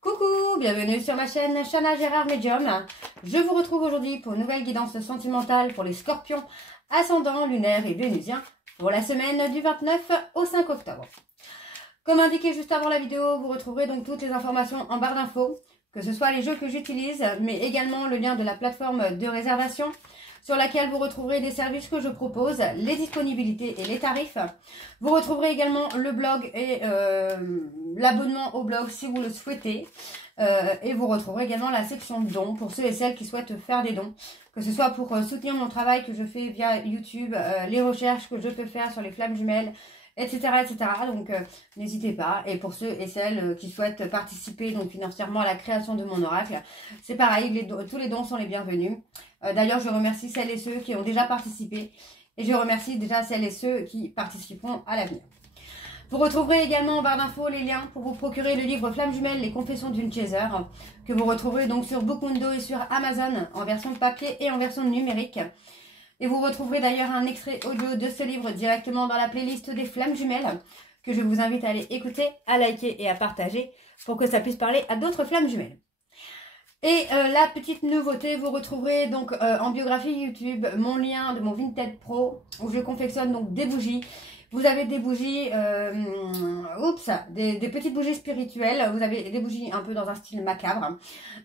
Coucou, bienvenue sur ma chaîne Chana Gérard Medium. Je vous retrouve aujourd'hui pour une nouvelle guidance sentimentale pour les scorpions, ascendant, lunaire et vénusien pour la semaine du 29 au 5 octobre. Comme indiqué juste avant la vidéo, vous retrouverez donc toutes les informations en barre d'infos, que ce soit les jeux que j'utilise, mais également le lien de la plateforme de réservation sur laquelle vous retrouverez des services que je propose, les disponibilités et les tarifs. Vous retrouverez également le blog et l'abonnement au blog si vous le souhaitez. Et vous retrouverez également la section dons pour ceux et celles qui souhaitent faire des dons. Que ce soit pour soutenir mon travail que je fais via YouTube, les recherches que je peux faire sur les flammes jumelles, etc. etc. Donc n'hésitez pas. Et pour ceux et celles qui souhaitent participer donc financièrement à la création de mon oracle, c'est pareil, tous les dons sont les bienvenus. D'ailleurs, je remercie celles et ceux qui ont déjà participé. Et je remercie déjà celles et ceux qui participeront à l'avenir. Vous retrouverez également en barre d'infos les liens pour vous procurer le livre Flammes jumelles, les confessions d'une chaser, que vous retrouverez donc sur Bookundo et sur Amazon en version papier et en version numérique. Et vous retrouverez d'ailleurs un extrait audio de ce livre directement dans la playlist des Flammes jumelles, que je vous invite à aller écouter, à liker et à partager pour que ça puisse parler à d'autres flammes jumelles. Et la petite nouveauté, vous retrouverez donc en biographie YouTube mon lien de mon Vinted Pro où je confectionne donc des bougies. Vous avez des bougies, des petites bougies spirituelles. Vous avez des bougies un peu dans un style macabre.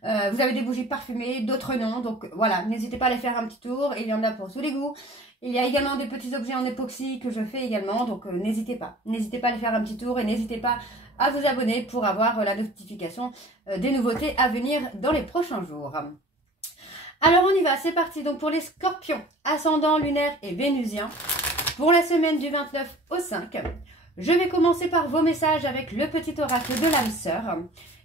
Vous avez des bougies parfumées, d'autres non. Donc voilà, n'hésitez pas à aller faire un petit tour. Il y en a pour tous les goûts. Il y a également des petits objets en époxy que je fais également. Donc n'hésitez pas. N'hésitez pas à aller faire un petit tour et n'hésitez pas à vous abonner pour avoir la notification des nouveautés à venir dans les prochains jours. Alors on y va, c'est parti. Donc pour les scorpions, ascendant, lunaire et vénusien. Pour la semaine du 29 au 5, je vais commencer par vos messages avec le petit oracle de l'âme sœur.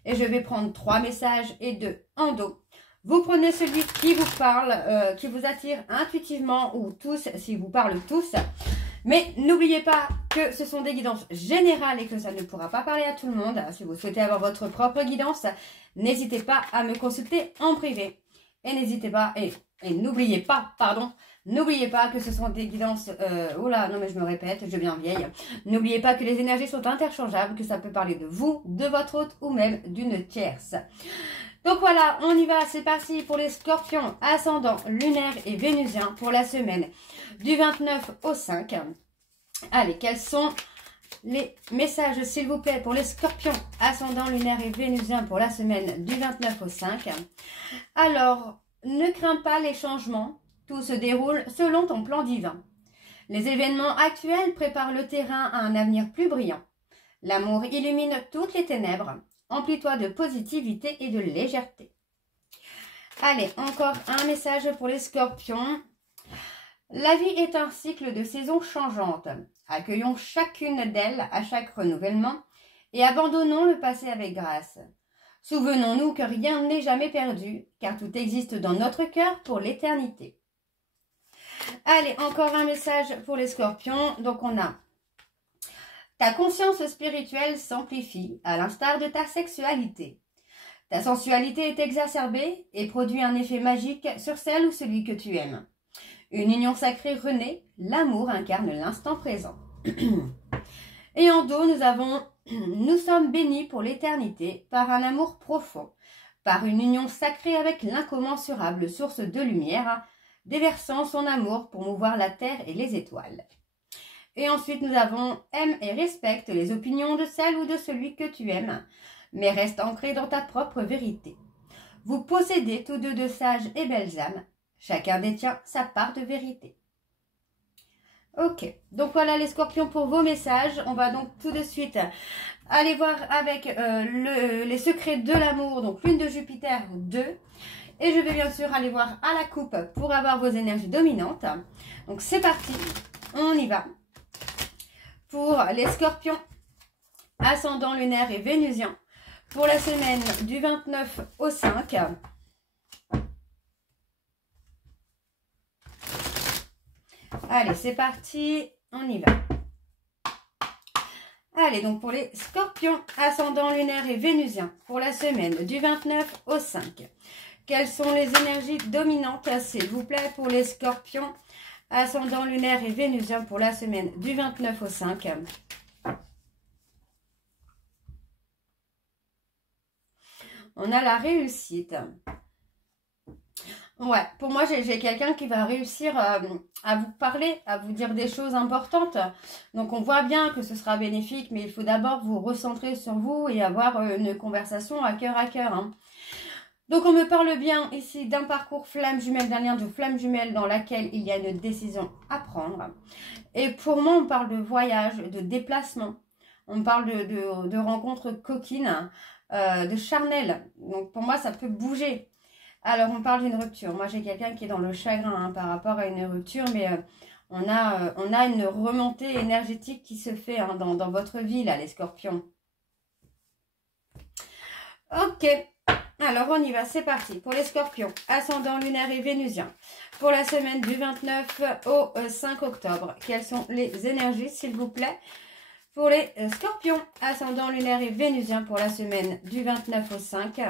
Et je vais prendre 3 messages et 2 en dos. Vous prenez celui qui vous parle, qui vous attire intuitivement ou tous, s'il vous parle tous. Mais n'oubliez pas que ce sont des guidances générales et que ça ne pourra pas parler à tout le monde. Si vous souhaitez avoir votre propre guidance, n'hésitez pas à me consulter en privé. Et n'hésitez pas, et n'oubliez pas, pardon, n'oubliez pas que ce sont des guidances, oula, non mais je me répète, je viens vieille. N'oubliez pas que les énergies sont interchangeables, que ça peut parler de vous, de votre hôte ou même d'une tierce. Donc voilà, on y va, c'est parti pour les scorpions, ascendants, lunaires et vénusiens pour la semaine du 29 au 5. Allez, quels sont les messages s'il vous plaît pour les scorpions, ascendants, lunaires et vénusiens pour la semaine du 29 au 5. Alors, ne crains pas les changements. Tout se déroule selon ton plan divin. Les événements actuels préparent le terrain à un avenir plus brillant. L'amour illumine toutes les ténèbres. Emplis-toi de positivité et de légèreté. Allez, encore un message pour les scorpions. La vie est un cycle de saisons changeantes. Accueillons chacune d'elles à chaque renouvellement et abandonnons le passé avec grâce. Souvenons-nous que rien n'est jamais perdu, car tout existe dans notre cœur pour l'éternité. Allez, encore un message pour les scorpions. Donc on a: ta conscience spirituelle s'amplifie à l'instar de ta sexualité. Ta sensualité est exacerbée et produit un effet magique sur celle ou celui que tu aimes. Une union sacrée renaît, l'amour incarne l'instant présent. Et en dos, nous avons: nous sommes bénis pour l'éternité par un amour profond, par une union sacrée avec l'incommensurable source de lumière, déversant son amour pour mouvoir la terre et les étoiles. Et ensuite, nous avons: aime et respecte les opinions de celle ou de celui que tu aimes, mais reste ancré dans ta propre vérité. Vous possédez tous deux de sages et belles âmes. Chacun détient sa part de vérité. Ok, donc voilà les scorpions pour vos messages. On va donc tout de suite aller voir avec les secrets de l'amour, donc lune de Jupiter 2. Et je vais bien sûr aller voir à la coupe pour avoir vos énergies dominantes. Donc c'est parti, on y va. Pour les scorpions, ascendant, lunaire et vénusien, pour la semaine du 29 au 5. Allez, c'est parti, on y va. Allez, donc pour les scorpions, ascendant, lunaire et vénusien, pour la semaine du 29 au 5. Quelles sont les énergies dominantes, s'il vous plaît, pour les scorpions, ascendant, lunaire et vénusien, pour la semaine du 29 au 5. On a la réussite. Ouais, pour moi, j'ai quelqu'un qui va réussir à vous parler, à vous dire des choses importantes. Donc, on voit bien que ce sera bénéfique, mais il faut d'abord vous recentrer sur vous et avoir une conversation à cœur, hein. Donc, on me parle bien ici d'un parcours flamme jumelle, d'un lien de flamme jumelle dans laquelle il y a une décision à prendre. Et pour moi, on parle de voyage, de déplacement. On parle de rencontres coquines, de charnel. Donc, pour moi, ça peut bouger. Alors, on parle d'une rupture. Moi, j'ai quelqu'un qui est dans le chagrin hein, par rapport à une rupture, mais on a une remontée énergétique qui se fait hein, dans votre vie, là, les scorpions. Ok, alors on y va, c'est parti. Pour les scorpions, ascendant lunaire et vénusien, pour la semaine du 29 au 5 octobre, quelles sont les énergies, s'il vous plaît? Pour les scorpions, ascendant lunaire et vénusien, pour la semaine du 29 au 5.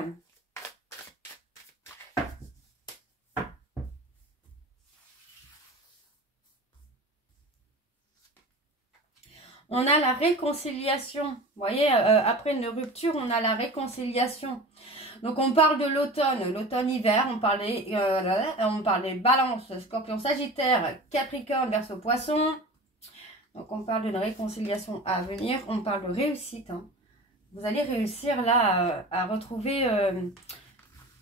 On a la réconciliation. Vous voyez, après une rupture, on a la réconciliation. Donc, on parle de l'automne, l'automne-hiver. On parle des balances, scorpion, sagittaire, capricorne, verseau, poisson. Donc, on parle d'une réconciliation à venir. On parle de réussite. Hein. Vous allez réussir là à retrouver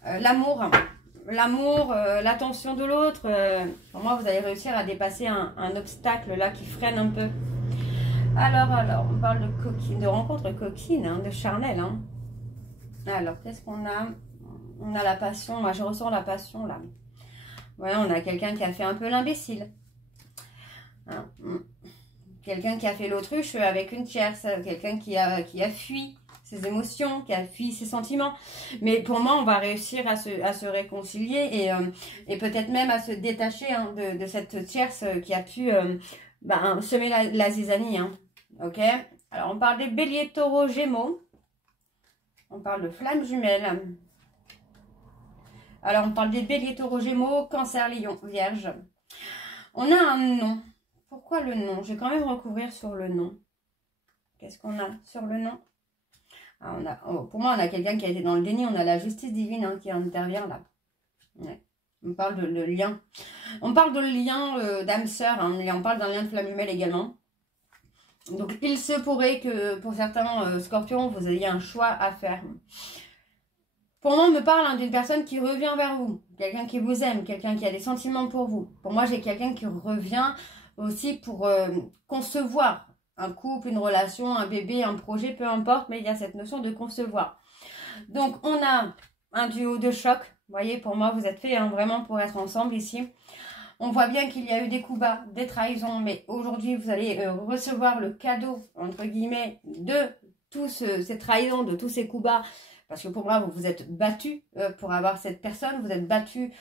l'amour. L'amour, l'attention de l'autre. Pour moi, vous allez réussir à dépasser un obstacle là qui freine un peu. Alors, on parle de coquine, de rencontre coquine, hein, de charnel. Hein. Alors, qu'est-ce qu'on a? On a la passion. Moi, je ressens la passion, là. Voilà, on a quelqu'un qui a fait un peu l'imbécile. Hein. Quelqu'un qui a fait l'autruche avec une tierce. Quelqu'un qui a fui ses émotions, qui a fui ses sentiments. Mais pour moi, on va réussir à se réconcilier et peut-être même à se détacher hein, de cette tierce qui a pu semer la zizanie. Hein. Ok, alors on parle des béliers, taureaux, gémeaux. On parle de flammes jumelles. Alors on parle des béliers, taureaux, gémeaux, cancer, lion, vierge. On a un nom. Pourquoi le nom? Je vais quand même recouvrir sur le nom. Qu'est-ce qu'on a sur le nom? Pour moi, on a quelqu'un qui a été dans le déni. On a la justice divine hein, qui intervient là. Ouais. On parle de lien. On parle de lien d'âme sœur. Hein, et on parle d'un lien de flamme jumelle également. Donc, il se pourrait que pour certains scorpions, vous ayez un choix à faire. Pour moi, on me parle hein, d'une personne qui revient vers vous. Quelqu'un qui vous aime, quelqu'un qui a des sentiments pour vous. Pour moi, j'ai quelqu'un qui revient aussi pour concevoir un couple, une relation, un bébé, un projet, peu importe. Mais il y a cette notion de concevoir. Donc, on a un duo de choc. Vous voyez, pour moi, vous êtes fait hein, vraiment pour être ensemble ici. On voit bien qu'il y a eu des coups bas, des trahisons, mais aujourd'hui, vous allez recevoir le cadeau, entre guillemets, de toutes ces trahisons, de tous ces coups bas. Parce que pour moi, vous vous êtes battu pour avoir cette personne, vous êtes battu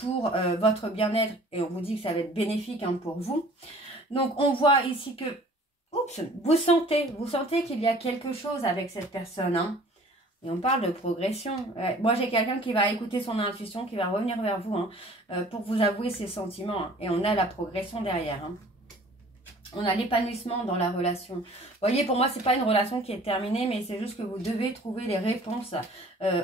pour votre bien-être et on vous dit que ça va être bénéfique hein, pour vous. Donc, on voit ici que, vous sentez qu'il y a quelque chose avec cette personne, hein. Et on parle de progression. Moi, j'ai quelqu'un qui va écouter son intuition, qui va revenir vers vous hein, pour vous avouer ses sentiments. Hein. Et on a la progression derrière. Hein. On a l'épanouissement dans la relation. Vous voyez, pour moi, ce n'est pas une relation qui est terminée, mais c'est juste que vous devez trouver les réponses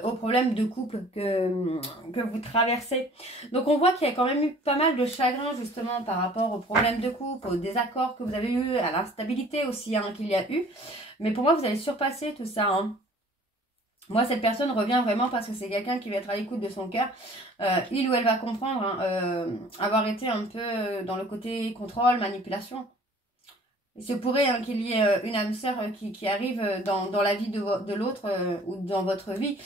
aux problèmes de couple que vous traversez. Donc, on voit qu'il y a quand même eu pas mal de chagrin, justement, par rapport aux problèmes de couple, aux désaccords que vous avez eu, à l'instabilité aussi hein, qu'il y a eu. Mais pour moi, vous allez surpasser tout ça, hein. Moi, cette personne revient vraiment parce que c'est quelqu'un qui va être à l'écoute de son cœur. Il ou elle va comprendre hein, avoir été un peu dans le côté contrôle, manipulation. Il se pourrait hein, qu'il y ait une âme sœur qui arrive dans la vie de l'autre ou dans votre vie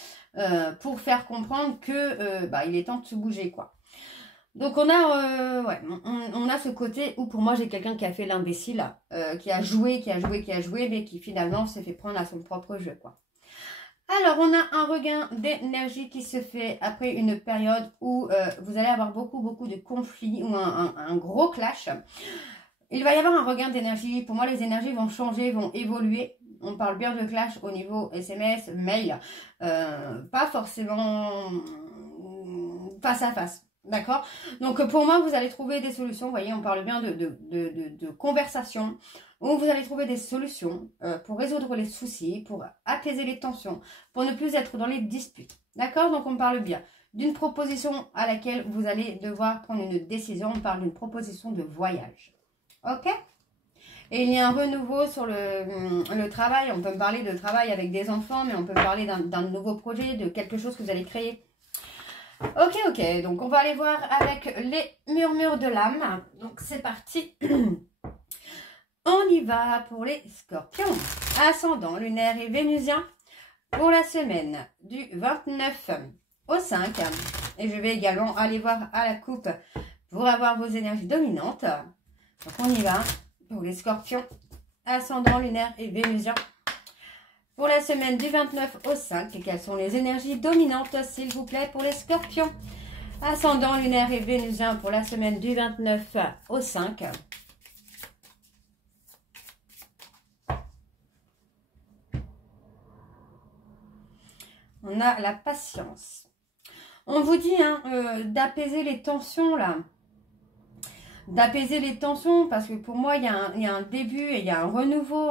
pour faire comprendre que il est temps de se bouger, quoi. Donc, on a ce côté où pour moi, j'ai quelqu'un qui a fait l'imbécile, qui a joué, mais qui finalement s'est fait prendre à son propre jeu, quoi. Alors, on a un regain d'énergie qui se fait après une période où vous allez avoir beaucoup de conflits ou un gros clash. Il va y avoir un regain d'énergie. Pour moi, les énergies vont changer, vont évoluer. On parle bien de clash au niveau SMS, mail, pas forcément face à face. D'accord? Donc pour moi, vous allez trouver des solutions. Vous voyez, on parle bien de conversation. Où vous allez trouver des solutions pour résoudre les soucis, pour apaiser les tensions, pour ne plus être dans les disputes. D'accord? Donc on parle bien d'une proposition à laquelle vous allez devoir prendre une décision. On parle d'une proposition de voyage. Ok? Et il y a un renouveau sur le travail. On peut parler de travail avec des enfants, mais on peut parler d'un nouveau projet, de quelque chose que vous allez créer. Ok, ok. Donc, on va aller voir avec les murmures de l'âme. Donc, c'est parti. On y va pour les scorpions. Ascendant lunaire et vénusien pour la semaine du 29 au 5. Et je vais également aller voir à la coupe pour avoir vos énergies dominantes. Donc, on y va pour les scorpions. Ascendant lunaire et vénusien pour la semaine du 29 au 5. Et quelles sont les énergies dominantes, s'il vous plaît, pour les scorpions? Ascendant lunaire et vénusien pour la semaine du 29 au 5. On a la patience. On vous dit d'apaiser les tensions là. D'apaiser les tensions parce que pour moi, il y a un début et il y a un renouveau.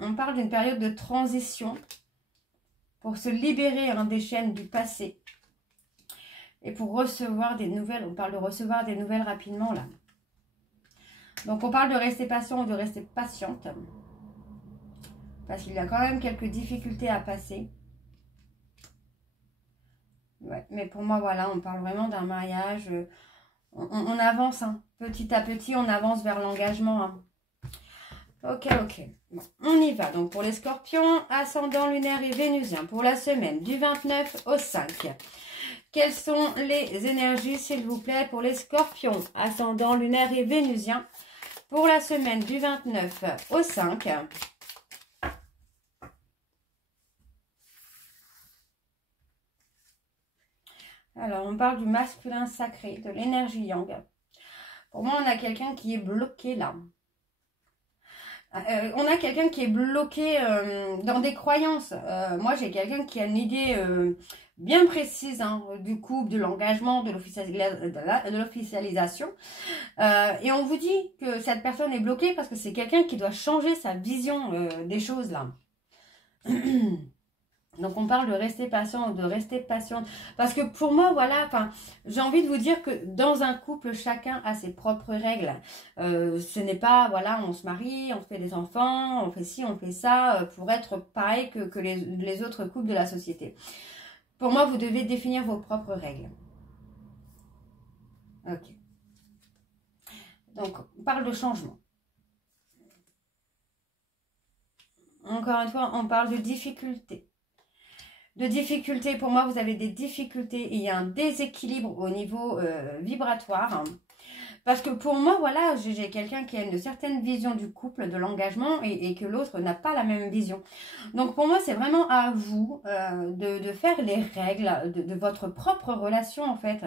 On parle d'une période de transition pour se libérer des chaînes du passé et pour recevoir des nouvelles. On parle de recevoir des nouvelles rapidement là. Donc on parle de rester patient ou de rester patiente parce qu'il y a quand même quelques difficultés à passer. Ouais, mais pour moi, voilà, on parle vraiment d'un mariage. On avance, petit à petit, on avance vers l'engagement. Ok, ok. Bon, on y va. Donc, pour les scorpions, ascendant lunaire et vénusien, pour la semaine du 29 au 5. Quelles sont les énergies, s'il vous plaît, pour les scorpions, ascendant lunaire et vénusien, pour la semaine du 29 au 5. Alors, on parle du masculin sacré, de l'énergie yang. Pour moi, on a quelqu'un qui est bloqué là. On a quelqu'un qui est bloqué dans des croyances. Moi, j'ai quelqu'un qui a une idée bien précise du couple, de l'engagement, de l'officialisation. Et on vous dit que cette personne est bloquée parce que c'est quelqu'un qui doit changer sa vision des choses là. Donc, on parle de rester patient ou de rester patiente. Parce que pour moi, voilà, j'ai envie de vous dire que dans un couple, chacun a ses propres règles. Ce n'est pas, voilà, on se marie, on fait des enfants, on fait ci, on fait ça, pour être pareil que les autres couples de la société. Pour moi, vous devez définir vos propres règles. Ok. Donc, on parle de changement. Encore une fois, on parle de difficultés. De difficultés, pour moi, vous avez des difficultés et il y a un déséquilibre au niveau vibratoire. Parce que pour moi, voilà, j'ai quelqu'un qui a une certaine vision du couple, de l'engagement et que l'autre n'a pas la même vision. Donc pour moi, c'est vraiment à vous de faire les règles de votre propre relation en fait.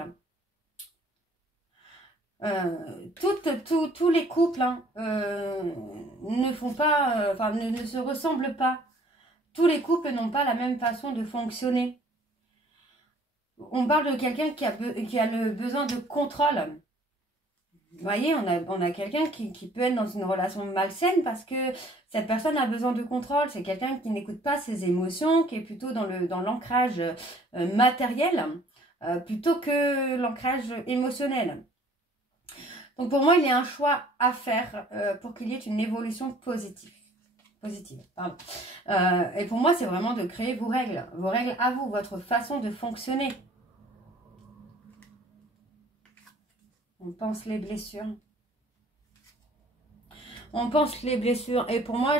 Tous les couples ne font pas, ne se ressemblent pas. Tous les couples n'ont pas la même façon de fonctionner. On parle de quelqu'un qui a le besoin de contrôle. Vous voyez, on a quelqu'un qui peut être dans une relation malsaine parce que cette personne a besoin de contrôle. C'est quelqu'un qui n'écoute pas ses émotions, qui est plutôt dans l'ancrage matériel plutôt que l'ancrage émotionnel. Donc pour moi, il y a un choix à faire pour qu'il y ait une évolution positive. Pardon. Et pour moi, c'est vraiment de créer vos règles à vous, votre façon de fonctionner. On pense les blessures. On pense les blessures. Et pour moi,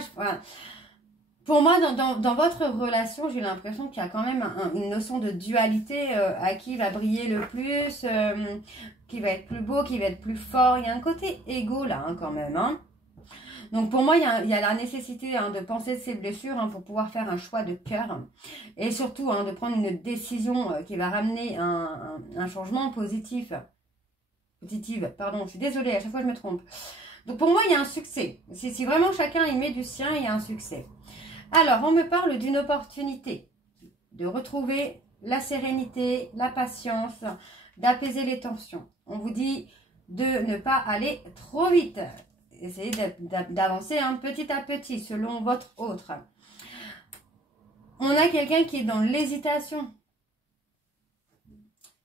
dans votre relation, j'ai l'impression qu'il y a quand même une notion de dualité à qui va briller le plus, qui va être plus beau, qui va être plus fort. Il y a un côté égo là quand même. Donc pour moi, il y a la nécessité de penser de ces blessures pour pouvoir faire un choix de cœur. Et surtout de prendre une décision qui va ramener un changement positif. Pardon, je suis désolée, à chaque fois je me trompe. Donc pour moi, il y a un succès. Si vraiment chacun y met du sien, il y a un succès. Alors, on me parle d'une opportunité de retrouver la sérénité, la patience, d'apaiser les tensions. On vous dit de ne pas aller trop vite. Essayez d'avancer petit à petit selon votre autre. On a quelqu'un qui est dans l'hésitation.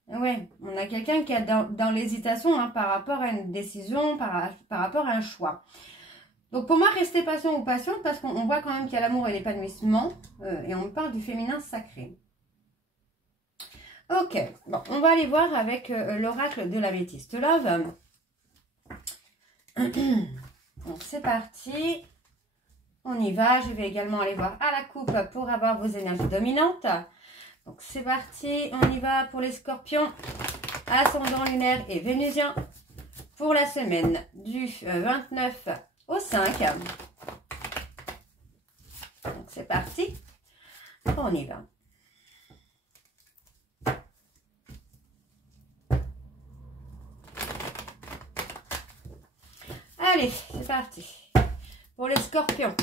Ouais, on a quelqu'un qui est dans l'hésitation hein, par rapport à une décision, par rapport à un choix. Donc pour moi, restez patient ou patiente parce qu'on voit quand même qu'il y a l'amour et l'épanouissement. Et on parle du féminin sacré. Ok, bon, on va aller voir avec l'oracle de l'améthyste love. Donc c'est parti. On y va. Je vais également aller voir à la coupe pour avoir vos énergies dominantes. Donc c'est parti. On y va pour les scorpions. Ascendant lunaire et vénusien. Pour la semaine du 29 au 5. Donc c'est parti. On y va. Allez, c'est parti. Pour les scorpions.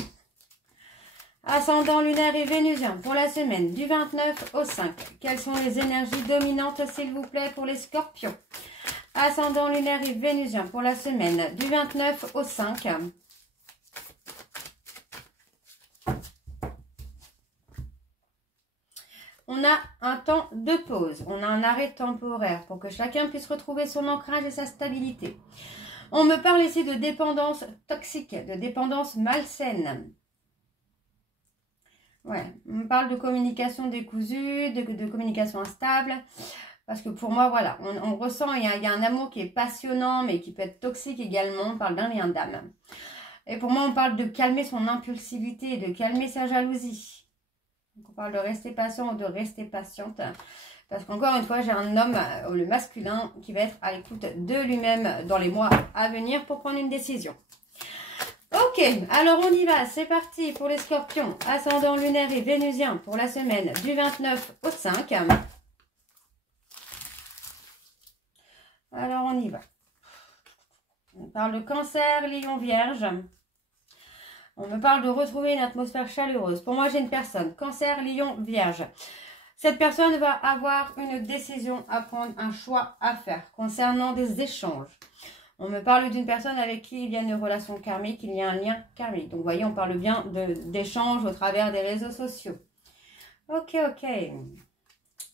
Ascendant lunaire et vénusien pour la semaine du 29 au 5. Quelles sont les énergies dominantes, s'il vous plaît, pour les scorpions? Ascendant lunaire et vénusien pour la semaine du 29 au 5. On a un temps de pause. On a un arrêt temporaire pour que chacun puisse retrouver son ancrage et sa stabilité. On me parle ici de dépendance toxique, de dépendance malsaine. Ouais, on me parle de communication décousue, de communication instable. Parce que pour moi, voilà, on ressent, il y a un amour qui est passionnant, mais qui peut être toxique également. On parle d'un lien d'âme. Et pour moi, on parle de calmer son impulsivité, de calmer sa jalousie. Donc on parle de rester patient ou de rester patiente. Parce qu'encore une fois, j'ai un homme, le masculin, qui va être à l'écoute de lui-même dans les mois à venir pour prendre une décision. Ok, alors on y va, c'est parti pour les scorpions. Ascendant lunaire et vénusien pour la semaine du 29 au 5. Alors on y va. On parle de cancer, lion, vierge. On me parle de retrouver une atmosphère chaleureuse. Pour moi, j'ai une personne, cancer, lion, vierge. Cette personne va avoir une décision à prendre, un choix à faire concernant des échanges. On me parle d'une personne avec qui il y a une relation karmique, il y a un lien karmique. Donc, vous voyez, on parle bien d'échanges au travers des réseaux sociaux. Ok, ok.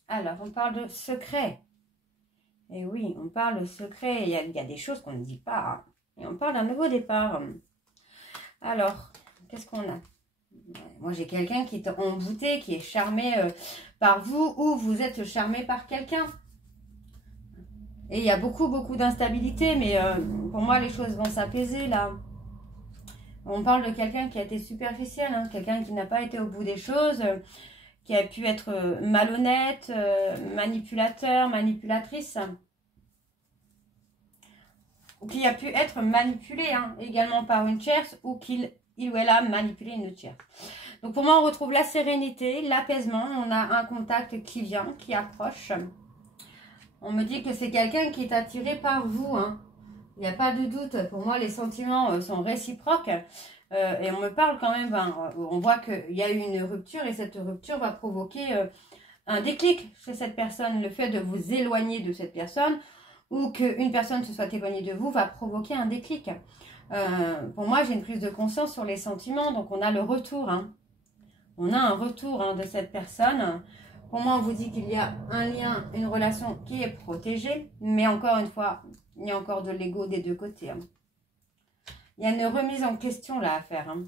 Alors, on parle de secret. Et oui, on parle de secret. Il y a des choses qu'on ne dit pas. Et on parle d'un nouveau départ. Alors, qu'est-ce qu'on a? Moi, j'ai quelqu'un qui est embouté, qui est charmé par vous ou vous êtes charmé par quelqu'un. Et il y a beaucoup d'instabilité, mais pour moi, les choses vont s'apaiser là. On parle de quelqu'un qui a été superficiel, hein, quelqu'un qui n'a pas été au bout des choses, qui a pu être malhonnête, manipulateur, manipulatrice. Ou qui a pu être manipulé hein, également par une tierce ou qu'il ou elle a manipulé une tierce. Donc pour moi, on retrouve la sérénité, l'apaisement. On a un contact qui vient, qui approche. On me dit que c'est quelqu'un qui est attiré par vous. Hein. Il n'y a pas de doute. Pour moi, les sentiments sont réciproques. Et on me parle quand même, on voit qu'il y a eu une rupture et cette rupture va provoquer un déclic chez cette personne. Le fait de vous éloigner de cette personne ou qu'une personne se soit éloignée de vous va provoquer un déclic. Pour moi, j'ai une prise de conscience sur les sentiments. Donc, on a le retour. Hein. On a un retour hein, de cette personne. Pour moi, on vous dit qu'il y a un lien, une relation qui est protégée. Mais encore une fois, il y a encore de l'ego des deux côtés. Hein. Il y a une remise en question là à faire. Hein.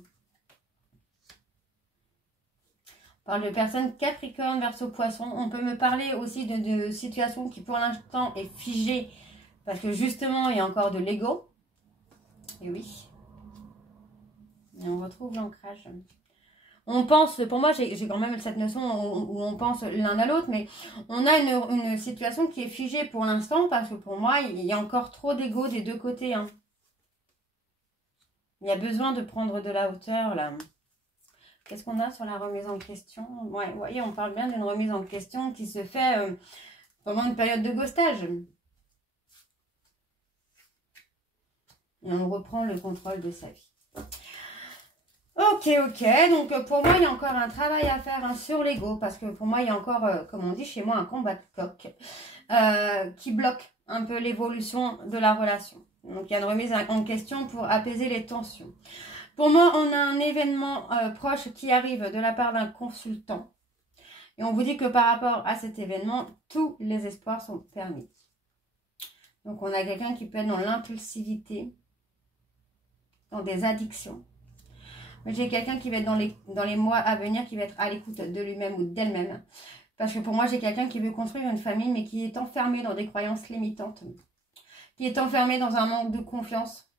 On parle de personnes Capricorne, Verseau, Poisson. On peut me parler aussi de situations qui pour l'instant est figée. Parce que justement, il y a encore de l'ego. Et oui. Et on retrouve l'ancrage. On pense, pour moi, j'ai quand même cette notion où on pense l'un à l'autre, mais on a une situation qui est figée pour l'instant parce que pour moi, il y a encore trop d'ego des deux côtés. Hein. Il y a besoin de prendre de la hauteur, là. Qu'est-ce qu'on a sur la remise en question? Ouais, vous voyez, on parle bien d'une remise en question qui se fait pendant une période de ghostage. Et on reprend le contrôle de sa vie. Ok, donc pour moi, il y a encore un travail à faire hein, sur l'ego, parce que pour moi, il y a encore, comme on dit chez moi, un combat de coq qui bloque un peu l'évolution de la relation. Donc, il y a une remise en question pour apaiser les tensions. Pour moi, on a un événement proche qui arrive de la part d'un consultant. Et on vous dit que par rapport à cet événement, tous les espoirs sont permis. Donc, on a quelqu'un qui peut être dans l'impulsivité, dans des addictions. J'ai quelqu'un qui va être dans les mois à venir, qui va être à l'écoute de lui-même ou d'elle-même. Parce que pour moi, j'ai quelqu'un qui veut construire une famille, mais qui est enfermé dans des croyances limitantes. Qui est enfermé dans un manque de confiance.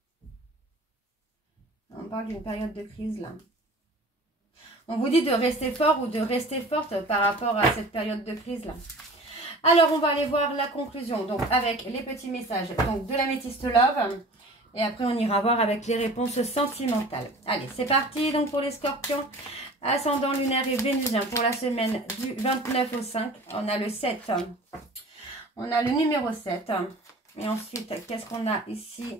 On parle d'une période de crise, là. On vous dit de rester fort ou de rester forte par rapport à cette période de crise, là. Alors, on va aller voir la conclusion. Donc, avec les petits messages donc, de l'Améthyste Love. Et après, on ira voir avec les réponses sentimentales. Allez, c'est parti. Donc, pour les scorpions, ascendant lunaire et vénusien pour la semaine du 29 au 5. On a le 7. On a le numéro 7. Et ensuite, qu'est-ce qu'on a ici?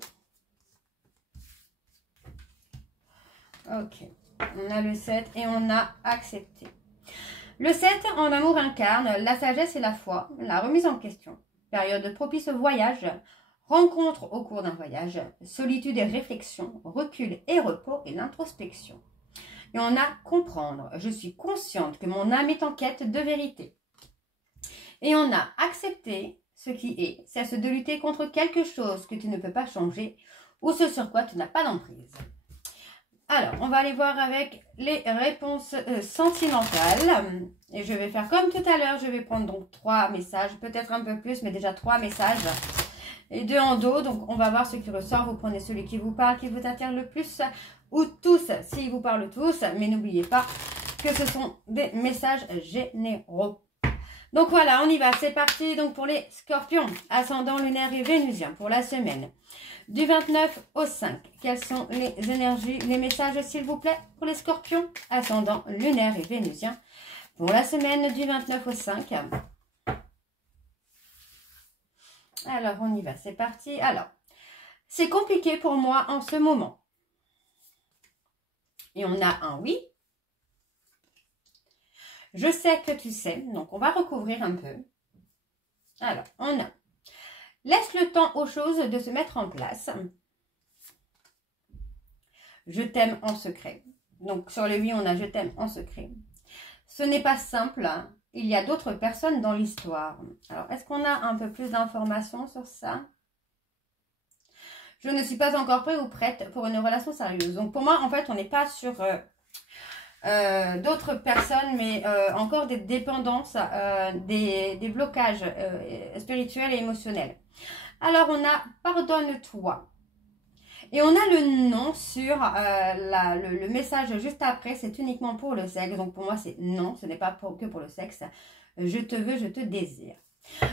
Ok. On a le 7 et on a accepté. Le 7, en amour, incarne la sagesse et la foi, la remise en question. Période propice au voyage. Rencontre au cours d'un voyage, solitude et réflexion, recul et repos et l'introspection. Et on a comprendre, je suis consciente que mon âme est en quête de vérité. Et on a accepté ce qui est, cesse de lutter contre quelque chose que tu ne peux pas changer ou ce sur quoi tu n'as pas d'emprise. Alors, on va aller voir avec les réponses sentimentales. Et je vais faire comme tout à l'heure, je vais prendre donc 3 messages, peut-être un peu plus, mais déjà 3 messages. Et 2 en dos, donc on va voir ce qui ressort. Vous prenez celui qui vous parle, qui vous attire le plus, ou tous, s'ils vous parlent tous. Mais n'oubliez pas que ce sont des messages généraux. Donc voilà, on y va, c'est parti. Donc pour les scorpions, ascendant lunaire et vénusien pour la semaine du 29 au 5. Quelles sont les énergies, les messages s'il vous plaît pour les scorpions, ascendant lunaire et vénusien pour la semaine du 29 au 5. Alors, on y va, c'est parti. Alors, c'est compliqué pour moi en ce moment. Et on a un oui. Je sais que tu sais. Donc, on va recouvrir un peu. Alors, on a laisse le temps aux choses de se mettre en place. Je t'aime en secret. Donc, sur le oui, on a je t'aime en secret. Ce n'est pas simple. Il y a d'autres personnes dans l'histoire. Alors, est-ce qu'on a un peu plus d'informations sur ça? Je ne suis pas encore prête ou prête pour une relation sérieuse. Donc, pour moi, en fait, on n'est pas sur d'autres personnes, mais encore des dépendances, des blocages spirituels et émotionnels. Alors, on a « Pardonne-toi ». Et on a le non sur le message juste après, c'est uniquement pour le sexe. Donc pour moi, c'est non, ce n'est pas que pour le sexe. Je te veux, je te désire.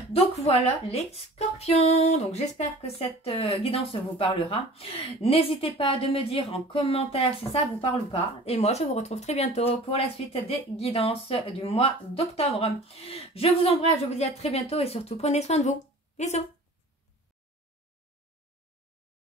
Donc voilà les scorpions. Donc j'espère que cette guidance vous parlera. N'hésitez pas de me dire en commentaire si ça vous parle ou pas. Et moi, je vous retrouve très bientôt pour la suite des guidances du mois d'octobre. Je vous embrasse, je vous dis à très bientôt et surtout prenez soin de vous. Bisous.